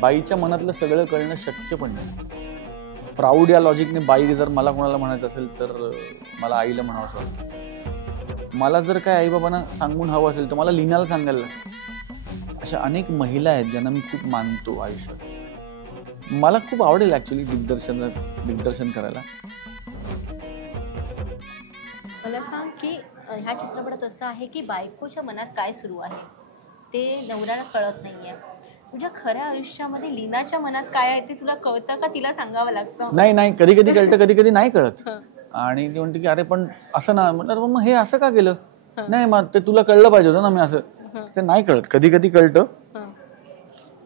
बाईच्या मनातलं सगळं कळणं शक्य पण नाही. प्राऊड या लॉजिकने बाई जर मला कोणाला म्हणायचं असेल तर मला आईला म्हणावंसं वाटतं. मला जर काय आई-बाबांना सांगून हवं असेल तर मला लीनाला सांगायला लागतं. अशा अनेक महिला आहेत ज्यांना मी खूप मानतो आयुष्यात. मला खूप आवडेल ॲक्च्युली दिग्दर्शन करायला. मला सांग की ह्या चित्रपटात असं आहे की बायकोच्या मनात काय सुरू आहे ते नवऱ्याला कळत नाहीये. तुझ्या खऱ्या आयुष्यामध्ये लीनाच्या मनात काय आहे ते तुला कळतं का तिला सांगावं लागतं? नाही, कधी कधी कळतं, कधी कधी नाही कळत. आणि ती म्हणते की अरे पण असं ना, म्हटलं मग हे असं का केलं? नाही मग ते तुला कळलं पाहिजे होतं ना, मी असं. ते नाही कळत, कधी कधी कळतं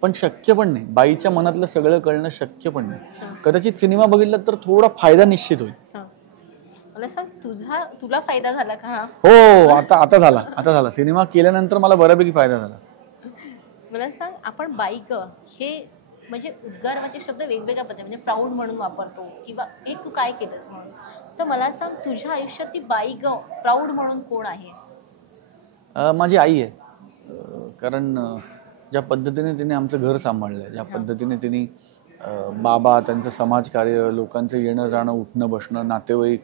पण शक्य पण नाही. बाईच्या मनातलं सगळं कळणं शक्य पण नाही. कदाचित सिनेमा बघितला तर थोडा फायदा निश्चित होईल. मला सांग तुला फायदा झाला का? हो, आता झाला. सिनेमा केल्यानंतर मला बऱ्यापैकी फायदा झाला. मला सांग, आपण बाईक हे म्हणजे उद्गाराचे शब्द वेगवेगळ्या पद्धतीने म्हणजे प्राऊड म्हणून वापरतो किंवा एक तू काय केलंस म्हणून. तर मला सांग, तुझ्या आयुष्यात ती बाईक प्राऊड म्हणून कोण आहे? माझी आई आहे. कारण ज्या पद्धतीने तिने आमचं घर सांभाळलंय, ज्या पद्धतीने तिने बाबा, त्यांचं समाजकार्य, लोकांचं येणं जाणं, उठणं बसणं, नातेवाईक,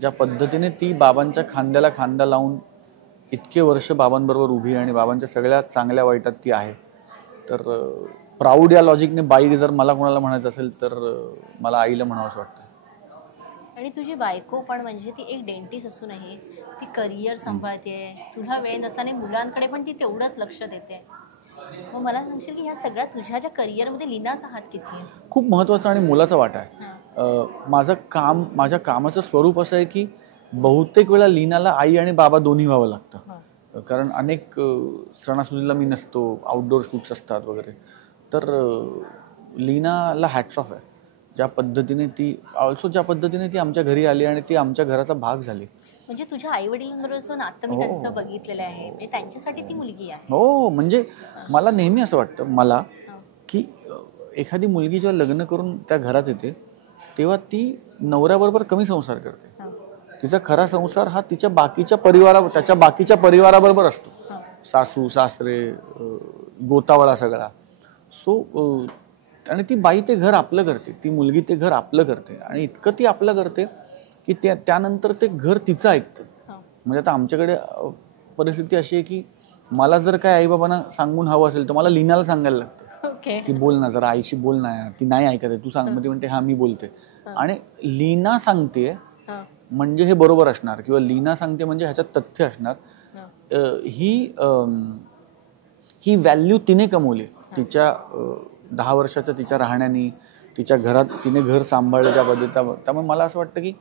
ज्या पद्धतीने ती बाबांच्या खांद्याला खांदा लावून इतके वर्ष बाबांबरोबर उभी आणि बाबांच्या सगळ्या चांगल्या वाईटात ती आहे. तर प्राऊड या लॉजिकने बाई जर मला कोणाला म्हणायचं असेल तर मला आईला म्हणावंसं वाटतं. आणि तुझी बायको पण म्हणजे ती एक डेंटिस्ट असूनही ती करिअर सांभाळते, तुझा वेळ नसल्याने मुलांकडे पण ती तेवढंच लक्ष देते. मग मला सांगशील की ह्या सगळ्या तुझ्या ज्या करिअरमध्ये लीनाचा हात किती आहे? खूप महत्त्वाचा आणि मोलाचा वाटा आहे. माझ्या कामाचं स्वरूप असं आहे की बहुतेक वेळा लीनाला आई आणि बाबा दोन्ही व्हावं लागतं. कारण अनेक सणासुदीला मी नसतो, आउटडोर शूट्स असतात वगैरे. तर लीनाला हॅट्स ऑफ आहे. ज्या पद्धतीने ती आमच्या घरी आली आणि ती आमच्या घराचा भाग झाली. म्हणजे तुझ्या आई वडिलांबरोबर नातं मी त्यांचं बघितलेलं आहे. म्हणजे त्यांच्यासाठी ती मुलगी आहे. हो, म्हणजे मला नेहमी असं वाटतं की एखादी मुलगी जेव्हा लग्न करून त्या घरात येते तेव्हा ती नवऱ्याबरोबर कमी संसार करते. तिचा खरा संसार हा त्याच्या बाकीच्या परिवाराबरोबर असतो. सासू सासरे, गोतावळा सगळा. आणि ती बाई ते घर आपलं करते, ती मुलगी ते घर आपलं करते आणि इतकं ती आपलं करते की त्यानंतर ते घर तिचं ऐकतं. म्हणजे आता आमच्याकडे परिस्थिती अशी आहे की मला जर काय आईबाबांना सांगून हवं असेल तर मला लीनाला सांगायला लागतं की बोल ना जरा, आईशी बोल ना यार, ती नाही ऐकत आहे, तू सांग. मग ती म्हणते हा मी बोलते. आणि लीना सांगते म्हणजे हे बरोबर असणार किंवा लीना सांगते म्हणजे ह्याच्यात तथ्य असणार. ही व्हॅल्यू तिने कमवली तिच्या 10 वर्षाच्या तिच्या राहण्यानी, तिच्या घरात तिने घर सांभाळलं त्या पद्धतीने. त्यामुळे मला असं वाटतं की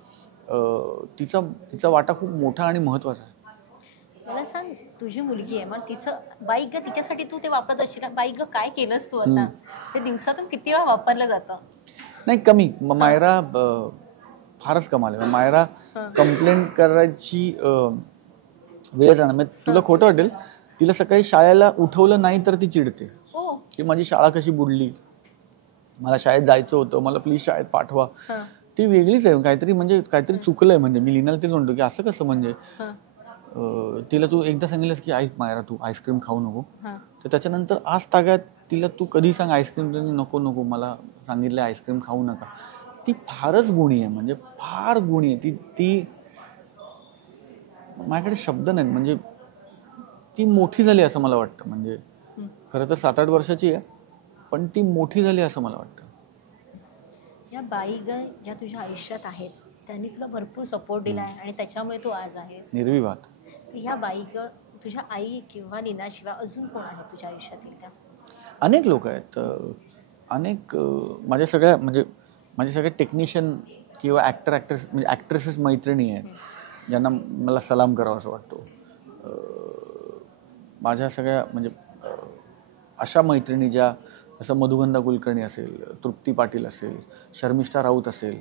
तिचा वाटा खूप मोठा आणि महत्त्वाचा आहे. मला सांग, तुझी मुलगी आहे, मग तिचं बाईक तिच्यासाठी तू ते वापरत असशील. बाईक काय केलंस तू आता? ते दिवसातून किती वेळा वापरलं जातं? नाही, कमी. मायरा फारच कमाल आहे. मायरा कंप्लेंट करायची वेळ जाणार. तुला खोटं वाटेल, तिला सकाळी शाळेला उठवलं नाही तर ती चिडते की माझी शाळा कशी बुडली, मला शाळेत जायचं होतं, मला प्लीज शाळेत पाठवा. ती वेगळीच आहे. काहीतरी चुकलंय. म्हणजे मी लीनाला तेच म्हणतो की असं कसं, म्हणजे तिला तू एकदा सांगितलंस की ऐक मायरा, तू आईस्क्रीम खाऊ नको, तर त्याच्यानंतर आज तागात तिला तू कधी सांग आईस्क्रीम, नको मला सांगितलं आईस्क्रीम खाऊ नका. ती फारच गुणी आहे, म्हणजे फार गुणी आहे ती माझ्याकडे शब्द नाहीत. म्हणजे ती मोठी झाली असं मला वाटतं. म्हणजे खरं तर 7-8 वर्षाची आहे पण ती मोठी झाली असं मला वाटतं. या बाई ज्या तुझ्या आयुष्यात आहेत त्यांनी तुला भरपूर सपोर्ट दिला आहे आणि त्याच्यामुळे तू आज आहेस निर्विवाद. ह्या बाई तुझ्या आई किंवा लीनाशिवाय अजून कोण आहे तुझ्या आयुष्यातील? त्या अनेक लोक आहेत. अनेक माझ्या सगळ्या टेक्निशियन किंवा ॲक्ट्रेसेस मैत्रिणी आहेत ज्यांना मला सलाम करावा असं वाटतो. माझ्या सगळ्या अशा मैत्रिणी ज्या, जसं मधुगंधा कुलकर्णी असेल, तृप्ती पाटील असेल, शर्मिष्ठा राऊत असेल,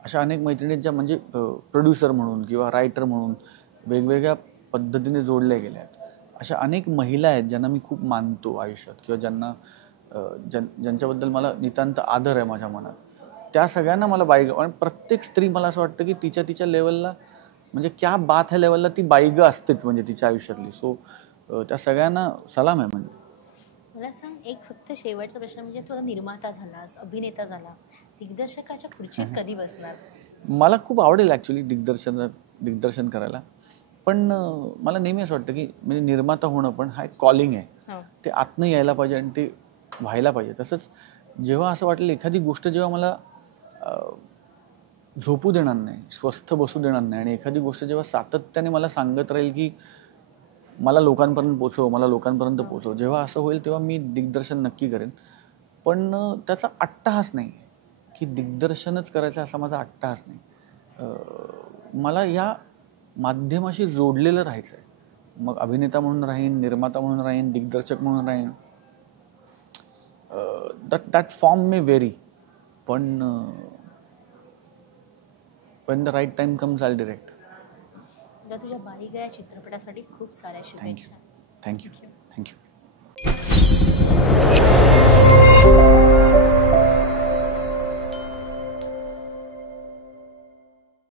अशा अनेक मैत्रिणी ज्या प्रोड्युसर म्हणून किंवा रायटर म्हणून वेगवेगळ्या पद्धतीने जोडल्या गेल्या आहेत. अशा अनेक महिला आहेत ज्यांना मी खूप मानतो आयुष्यात किंवा ज्यांच्याबद्दल मला नितांत आदर आहे माझ्या मनात. त्या सगळ्यांना मला बाईग, आणि प्रत्येक स्त्री मला असं वाटतं की तिच्या लेवलला, म्हणजे क्या बात ह्या लेवलला ती बाईग असतेच म्हणजे तिच्या आयुष्यातली. सो त्या सगळ्यांना सलाम आहे. म्हणजे मला सांग, एक फक्त शेवटचा प्रश्न, म्हणजे तुला निर्माता झालास, अभिनेता झाला, दिग्दर्शकाच्या खुर्चीत कधी बसणार? मला खूप आवडेल ॲक्च्युली दिग्दर्शन करायला. पण मला नेहमी असं वाटतं की म्हणजे निर्माता होणं पण हा एक कॉलिंग आहे. हो. ते आतनं यायला पाहिजे आणि ते व्हायला पाहिजे. तसंच जेव्हा असं वाटेल एखादी गोष्ट जेव्हा मला झोपू देणार नाही, स्वस्थ बसू देणार नाही आणि एखादी गोष्ट जेव्हा सातत्याने मला सांगत राहील की मला लोकांपर्यंत पोचव, मला लोकांपर्यंत पोचव, जेव्हा असं होईल तेव्हा मी दिग्दर्शन नक्की करेन. पण त्याचा अट्टहास नाही की दिग्दर्शनच करायचं असा माझा अट्टहास नाही. मला या माध्यमाशी जोडलेलं राहायचं आहे. मग अभिनेता म्हणून राहीन, निर्माता म्हणून राहीन, दिग्दर्शक म्हणून राहीन. दॅट फॉर्म मे व्हेरी, पण when the right time comes I'll direct. तुला तुझ्या बाईगा या चित्रपटासाठी खूप साऱ्या शुभेच्छा. Thank you.